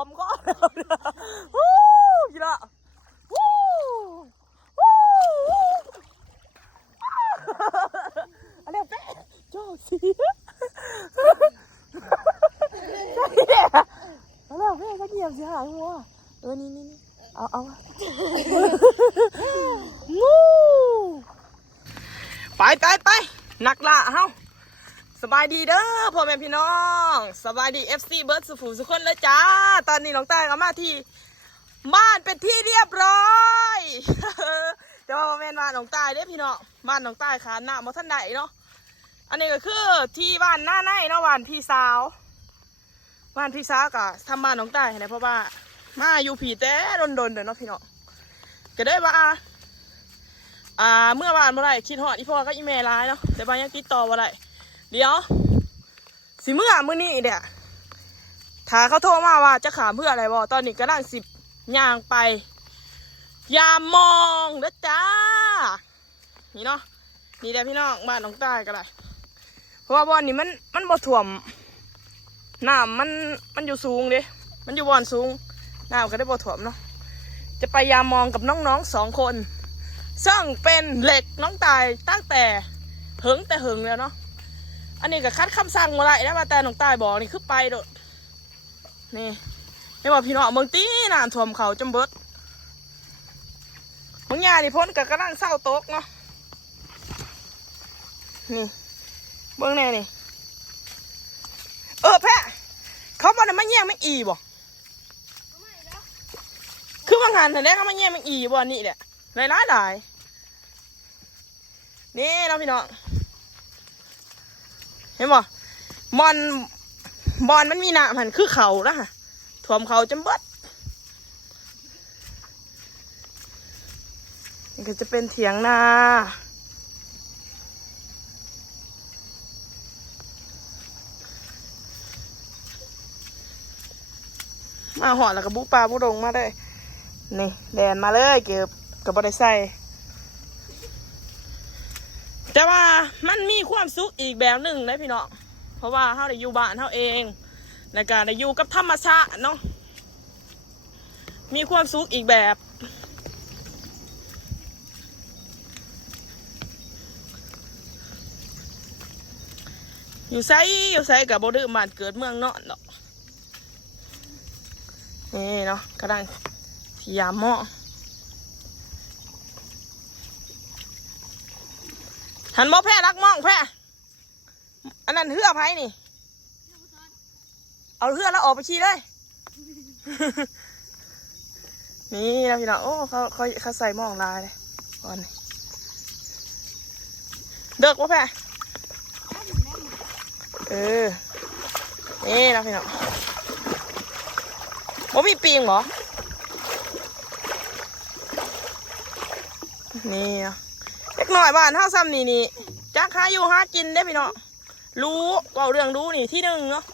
วมก็วู้ยี่ละวู้อะไรเป๊ะโจ้สิใช่เนี่ยอะไรเป๊ะก็เหยียบสิหายหัวนี่เอาวู้ไปนักล่าเฮาสบายดีเด้อพ่อแม่พี่น้องสบายดี FC เบิร์ดสุขุสุขคนเลยจ้าตอนนี้น้องใต้ก็มาที่บ้านเป็นที่เรียบร้อยแต่ว่าแม่นบ้านน้องใต้เด้อพี่น้องบ้านน้องใต้ขาหน้ามาท่านใดเนาะอันนี้ก็คือที่บ้านหน้าในเนาะบ้านพี่สาวก็ทำบ้านน้องใต้นะเพราะว่ามาอยู่ผีแต่ดนเด้อเนาะพี่น้องก็ได้ว่าเมื่อวานเมื่อไรคิดฮอดอีพ่อก็อีเมลร้ายเนาะแต่บ้านยังติดต่อว่าไรเดี๋ยวสิมื้อนี้เดี๋ยถ้าเขาโทรมาว่าจะขามเพื่ออะไรบอตอนนี้กำลัง10ย่างไปยามมองเด้อจ้านี่เนาะนี่แหละพี่น้องบ้านน้องใต้ก็ได้เพราะว่าบ่อนนี้มันบ่ถ่วมน้ำมันอยู่สูงเด้มันอยู่บ่อนสูงน้ำก็ได้บ่ถ่วมเนาะจะไปยามมองกับน้องๆ2 คนซึ่งเป็นเหล็กน้องตายตั้งแต่หึงแล้วเนาะอันนี้ก็คัดคำสั่งมาได้แล้วมาแต่น้องตายบอกนี่คือไปโดดนี่ไม่บอกพี่น้องเมืองตีน้ำท่วมเขาจมเบิดบางอย่างนี่พ้นกับกระด้างเศร้าโต๊กเนาะนี่เบื้องแน่นี่แพะเขาบอกมาแย่งไม่อีบ่คือบางงานแต่แรกเขามาแย่งไม่อีบ่นี่แหละหลายนี่เราพี่น้องเห็นบ่บอลมันมีน้ำหันคือเขาละค่ะถ่วมเขาจมเบิดนี่ก็จะเป็นเถียงนามาหอดแล้วก็บุปลาบุดงมาเลยนี่แดนมาเลยเก็บกับบริไซแต่ว่ามันมีความสุขอีกแบบหนึ่งนะพี่น้องเพราะว่าเขาได้อยู่บ้านเขาเองในการได้อยู่กับธรรมชาติเนาะมีความสุขอีกแบบอยู่ไซกับบ่ดื้อบ้านเกิดเมืองเนาะนี่เนาะกระดังที่ยามหม้อหันบ่แพ้รักมองแพ้อันนั้นเหือไผ่นี่เอาเหือแล้วออกไปชี้เลยนี่นะพี่น้องโอ้เขาใส่หม้องลายเลยก่อนเด็กวะแพ้นี่นะพี่น้องบ่มีปีงเหรอนี่นะเล็กหน่อยบ้านเท่าซ้ำนี่จักหาอยู่หากินได้พี่น้องรู้ว่าเรื่องรู้นี่ที่หนึ่งเนาะ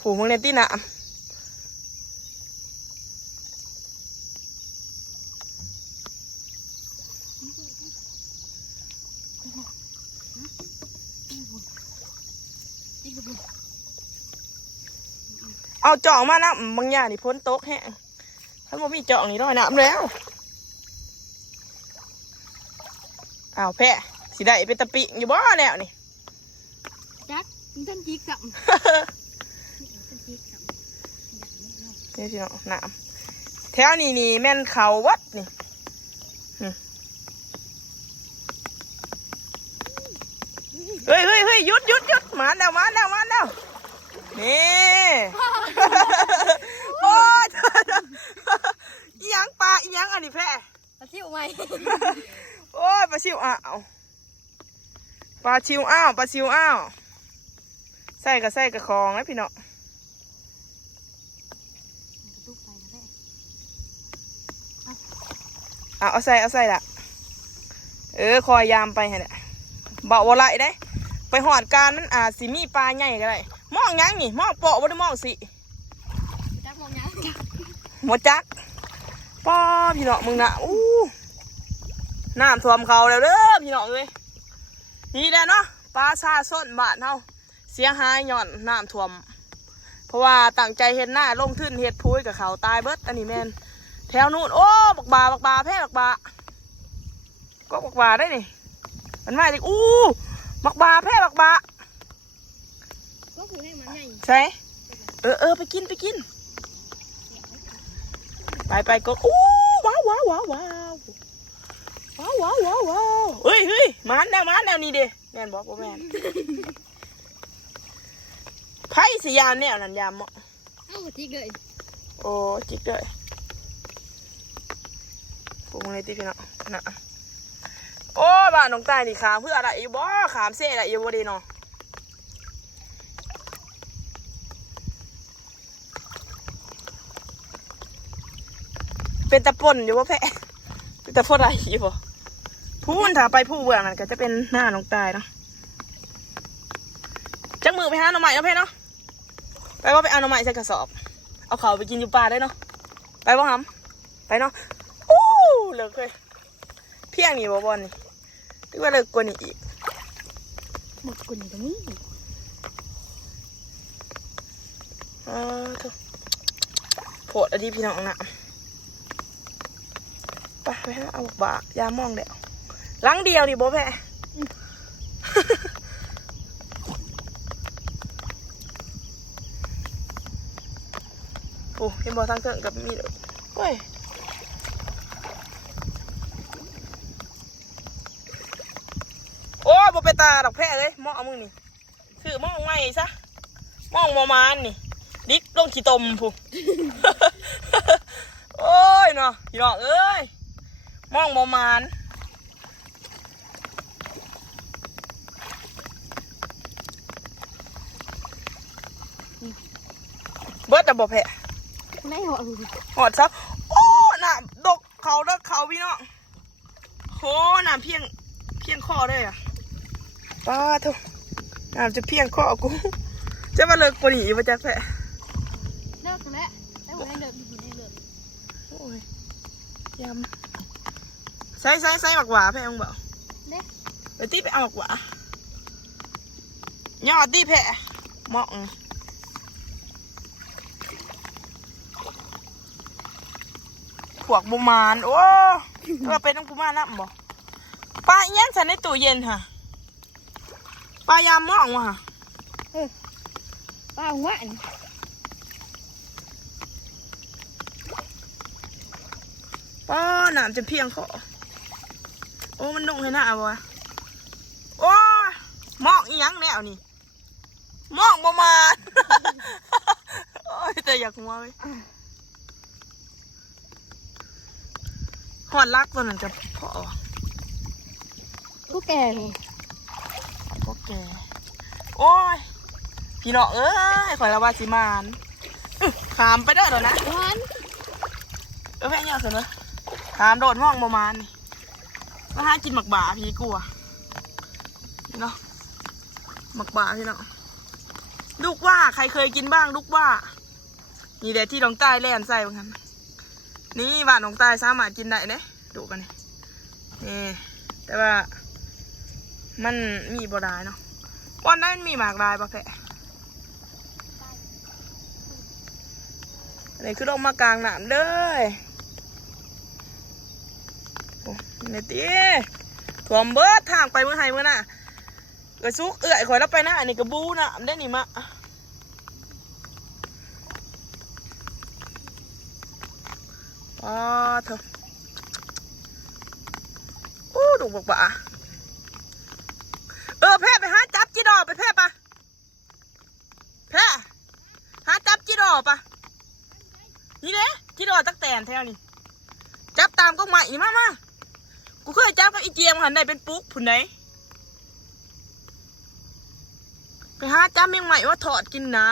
ผูกมึงเนตี้น่ะเอาจ่องมานะบางอย่างนี่พ้นโต๊ะแห้งถ้าบ่มีจ่องนี่ร้อยน้ำแล้วอ้าวแพะสิได้เป็นตะปิอยู่บ่แล้วนี่จักท่านจีกับนี่พี่น้องน้ำแถวนี่แม่นเขาวัดนี่เฮ้ยหยุดมาแล้วนี่โอ้ยอีหยังปลาอีหยังอันนี้แพะปลาซิวไหมโอ้ยปลาซิวอ้าวใส่กับคลองนะพี่น้องเอาใส่ละคอยยามไปฮะเนี่ยเบาบ่ไหลได้ไปหอดการมันสิมีปลาใหญ่ก็ได้มองยังนี่มองเปาะบ่ได้มองสิจักมองยังหมดจักป้าพี่น้องมึงนะน้ำท่วมเขาแล้วเด้อพี่น้องเลยนี่แหละเนาะปลาซาส้นบ้านเฮาเสียหายย่อนน้ำท่วม เพราะว่าตั้งใจเห็นหน้าลงทุนเห็ดพุ้ยกับเขาตายเบิดอันนี้แมนแถวนู้นโอ้บักบาแพ้บักบาก็บักบาได้นี่มันมาจากอู้บักบาแพ้บักบา ก็คือให้มันใหญ่ ใช่ไปกินไปก็อู้ว้าวเฮ้ยมันแนวนี้เด้แมนบอกว่าแมนไพ่สียามแนวนั้นยามเหมาะ เอ้าจิกเลย โอ้จิกเลยพวกมึงเลยตีพี่น้องนะโอ้บ้านน้องตายนี่ขามเพื่ออะไรอีบ่ขามเซ่อะไรอีบ่ดีเนาะเป็นตะป่นอยู่ว่าแพะเป็นตะป่นอะไรอยู่บ่พูนถ้าไปผู้เบื่อมันก็จะเป็นหน้าน้องตายเนาะจักมือไปหาหน่อไม้เนาะเพะเนาะไปว่าไปเอาหน่อไม้ใส่กระสอบเอาเขาไปกินอยู่ป่าได้เนาะไปบ่หำไปเนาะอู้เลิกเลยเพียงนี่บ่บอลนี่หรือว่าเลิกกว่านี้อีก หมดกุนตรงนี้ ถูกโผดอดีพี่น้องนะไปหาเอาบะยามองเดี๋ยวลังเดียวดิโบแพะโอ้เห็นบอทางเกิดกับมีเลยเฮ้ยโอ้ยบอไปตาดอกแพะเลยมองเอามึงนี่คือมองไม่ซะมองมอมานนี่ดิกลงขี้ตมผู้ โอ้ยเนาะพี่น้องเอ้ยมองมอมานเบิดแต่บ่แพะ ไม่เหรอ หอดซับโอ้น่ะดกเขาดกเขาพี่น้องโหน่ะเพียงคอเลยอ่ะป้าทุกน่ะจะเพียงคอกูจะมาเลิกกว่านี้มาจากแพะ เลิกแล้วแล้วให้เลิกอยู่ในเลิก โอ้ยยำใส่หมักหวาแพะมึงบอก เนี่ย ไปตีไปเอาหมักหวาย่อตีแพะเหมาะขวกบุมานโอ้ว่าเป็นน้องกูมาแล้วบอกปลาเอี้ยงใส่ในตู้เย็นค่ะปลายามมองว่ะ ป้าหัวอัน ป้าหนามจะเพียงขอโอ้มันนุ่งให้หน้าบ่วะโอ้มองอีหยังแนวนี่มองประมาณ โอ้ยแต่อยากหัวเว้ยหอดรักตัวนั้นจะพอ กูแก่เลย พวกแกโอ้ยพี่น้องเอ้ยข่อยละว่าสิมานขามไปเด้อเดี๋ยวนะ หวาน แม่เนี่ยเสร็จเลยขามโดดห้องประมาณนี่มาหากินหมักบ่าพี่กลัวนี่เนาะหมักบ่าพี่เนาะลูกว่าใครเคยกินบ้างลูกว่านี่แหละที่น้องใต้แล่นใส่บางครั้งนี่บ้านน้องใต้สามารถกินได้เนี่ยดูกันนี่แต่ว่ามันมีบ่ได้เนาะวันนั้นมีหมากลายปะแพะอันนี้คือลงมากลางน้ำเด้อโอ้นี่ตีถ่วมเบิดทางไปเมื่อไหร่เมื่อน่ะกระซุกเอื่อยข่อยแล้วไปนะอันนี้กระบูน่ะได้นี่มะอ๋อเถอะโอ้ดูบักบ่าแพะไปหาจับจีดอไปแพะปะแพะหาจับจีดอปะนี่เด้จีดอตักแตนแถวนี้จับตามก็มาอีมากูเคยจับกับอีเจียมหันได้เป็นปุ๊กผุนไหนไปหาจับเมียงใหม่ว่าถอดกินนะ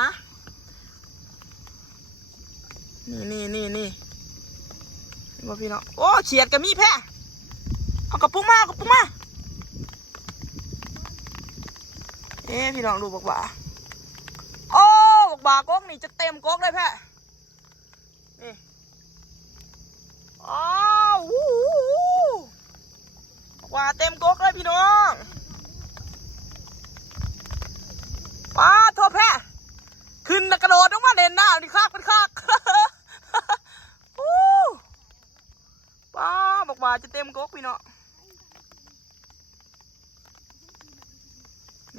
นี่บอกพี่เนาะโอ้เฉียดกับมีแพะเอากระปุกมาพี่น้องดูบอกว่าโอ้บอกบ่าก๊กนี่จะเต็มก๊กเลยแพะนี่อ้าวบอกว่าเต็มก๊กเลยพี่น้องป้าโทษแพะขึ้นกระโดดลงมา จะเต็มก๊กพี่เนาะ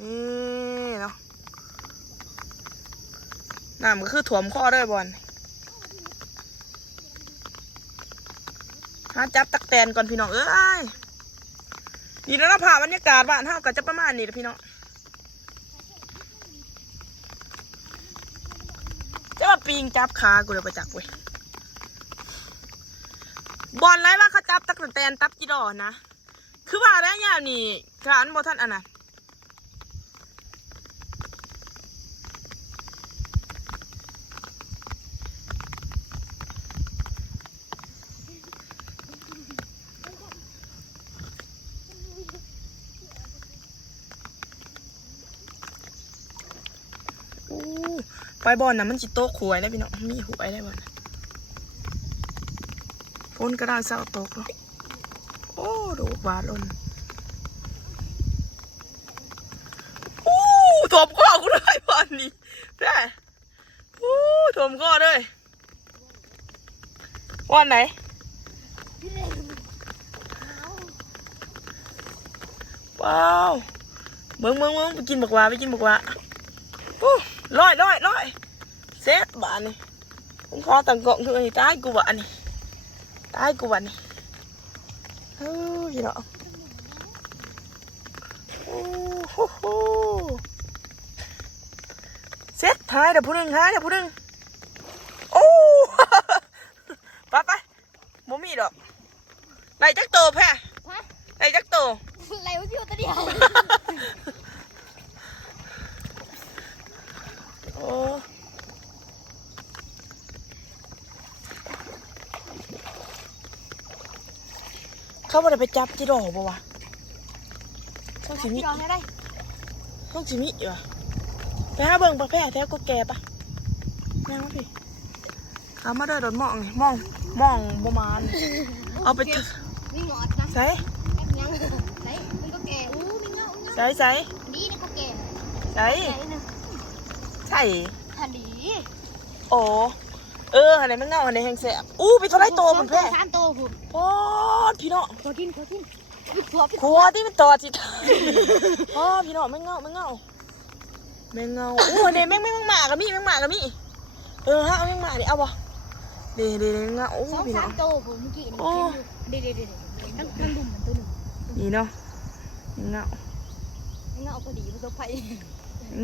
นี่เนาะน้ำก็คือถ่วมข้อด้วยบอลหาจับตักแตนก่อนพี่น้องเอ้ยนี่แล้วนะผ่าบรรยากาศบ้านเฮาก็จะประมาณนี้แหละพี่น้องจะมาปีงจับขากูเลยประจักษ์เว้ยบอลไรว่าเขาจับตักแตนตับจีดอนะคือว่าได้ยังนี่การอันบอท่านอันน่ะไปบอลนะมันจิโต๊ะขวยนะพี่น้องมีหวยได้บอลฝนก็ได้เศร้าตกแล้วโอ้ดูบาลนถมข้อกูเลยบอลนี่แม่ถมข้อเลยวันไหนว้าวเบิ่งไปกินบักหวาร้อยเซฟบ้านนี่ผมขอตังกงคืออันนี้ตายกูบ้านนี่พี่น้องโอ้โหเซฟท้ายเดี๋ยวพูดหนึ่งโอ้ไปบ่มีดอกไหนจักโตแพ้ไหนจักโต ไหลไว้พี่ตัวเดียว โอ้เขาบ่ได้ไปจับจิโร่ป่วะต้องสิมิ ลองให้ได้ อยู่วะไปหาเบิ่งปะแพ้แท้ก็แก่ปะแม่มาพี่ขามาเด้อโดนมองประมาณเอาไป มีหงอดนะ ใส่ แป๊บยังไหนมันก็แก่อู้มีเงาใส่ดีนี่ก็แก่ ใส่ หันดี โอ้อะไรมันเงาอะไรแห้งแสบไปเท่าไรโตมันแพ้ 3 โตผม โอ้พี่น้อง ขอกินขัวที่มันต่อจิตพี่น้องแม่งเงาเนี่ยแม่งหมากับมี่ฮะเอาแม่งหมาดิเอาบ่เดี๋ยวเงาพี่น้อง 2-3 โตผมเมื่อกี้นี่เดี๋ยวทั้งดุ่มเหมือนตัวหนึ่ง นี่เนาะเงา พอดีมันตัวไผ่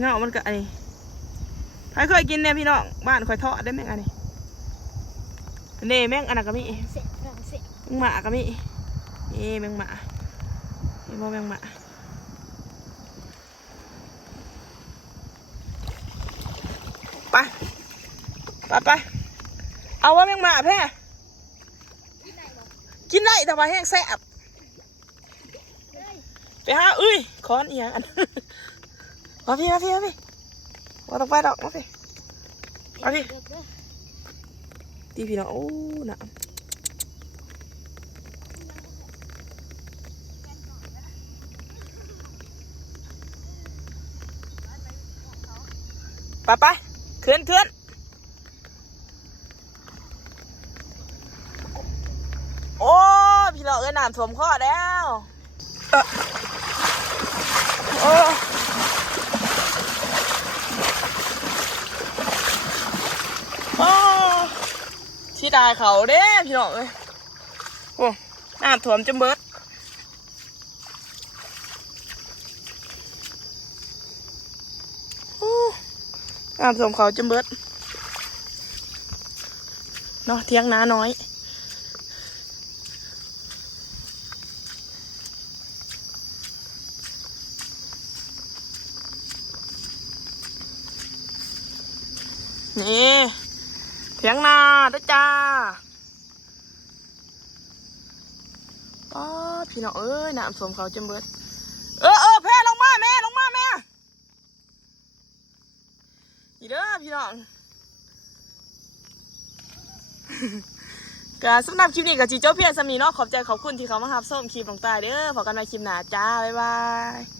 เงามันก็อันนี้ใครเคยกินเนี่ยพี่น้องบ้านคอยทอดได้แม่งอันนี้แม่งอันนั้นกับมี่ เสร็จ แม่งหมากับมี่แม่งหมาบ่แม่งหมาไปเอาว่าแมงหมาแพ้กินได้แต่ว่าแห้งแซ่บไปหาค้อนอีหยังอันมาพี่ว่าต้องไปดอกมาพี่ตีพี่น้องหนาวไปเคลื่อนโอ้พี่น้องน้ำท่วมข้อแล้วที่ตายเขาเด้พี่น้องน้ำท่วมจมเบิดน้ำท่วมเขาจมเบิดเนาะเที่ยงนาน้อยนี่เถียงนาด้วยจ้าพี่น้องน้ำท่วมเขาจมเบิดแพ้ลงมาแม่นี่เด้อพี่น้องก็สำหรับคลิปนี้กับจีโจ้เพียรสมีเนาะขอบใจขอบคุณที่เขามารับส้มคลิปลงใต้เด้อพบกันในคลิปหน้าจ้าบ๊ายบาย